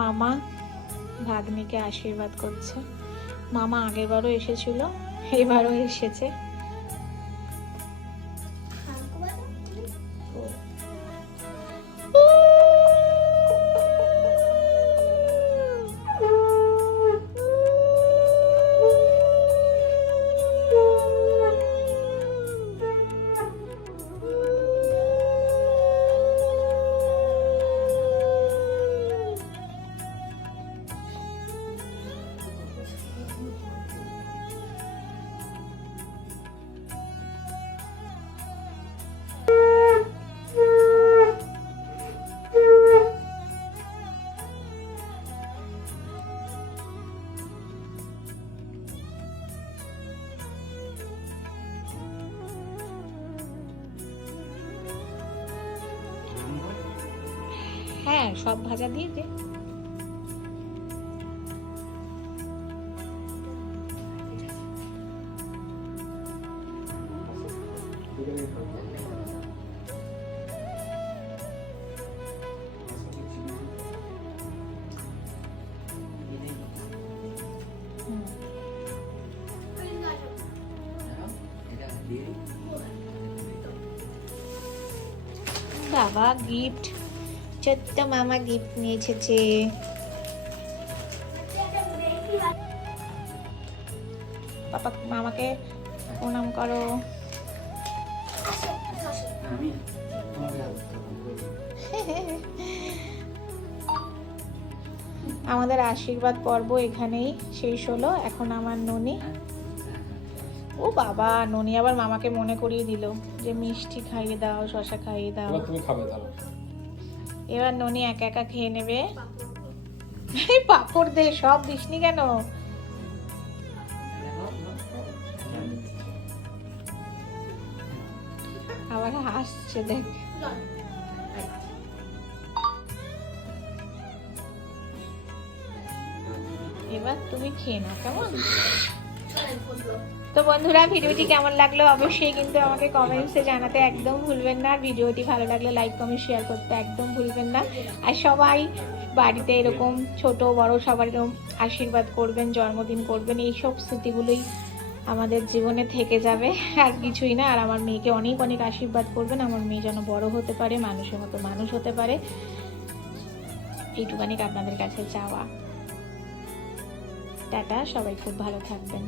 মামা ভাগ্নিকে আশীর্বাদ করছে। মামা আগেরবারও এসেছিল, এবারও এসেছে। হ্যাঁ, সব ভাজা দিয়ে দে। বাবা গিফট, ছোট্ট মামা গিফট নিয়ে এসেছে। পাপা মামাকে প্রণাম করো। আমাদের আশীর্বাদ পর্ব এখানেই শেষ হলো। এখন আমার ননি, ও বাবা, ননি আবার মামাকে মনে করিয়ে দিল যে মিষ্টি খাইয়ে দাও, শশা খাইয়ে দাও। তুমি খাবে তাহলে। এবার ননি একা একা খেয়ে নেবে। পাপড় দে, সব দিসনি কেন? আবার হাসছে দেখ। এবার তুমি খেয়ে নাও, কেমন? তো বন্ধুরা, ভিডিওটি কেমন লাগলো অবশ্যই কিন্তু আমাকে কমেন্টসে জানাতে একদম ভুলবেন না। ভিডিওটি ভালো লাগলে লাইক কমেন্ট শেয়ার করতে একদম ভুলবেন না। আর সবাই বাড়িতে এরকম ছোট বড় সবার এরকম আশীর্বাদ করবেন, জন্মদিন করবেন, এইসব স্মৃতিগুলোই আমাদের জীবনে থেকে যাবে, আর কিছুই না। আর আমার মেয়েকে অনেক অনেক আশীর্বাদ করবেন, আমার মেয়ে যেন বড় হতে পারে, মানুষের মতো মানুষ হতে পারে, এইটুখানি আপনাদের কাছে চাওয়া। টাটা, সবাই খুব ভালো থাকবেন।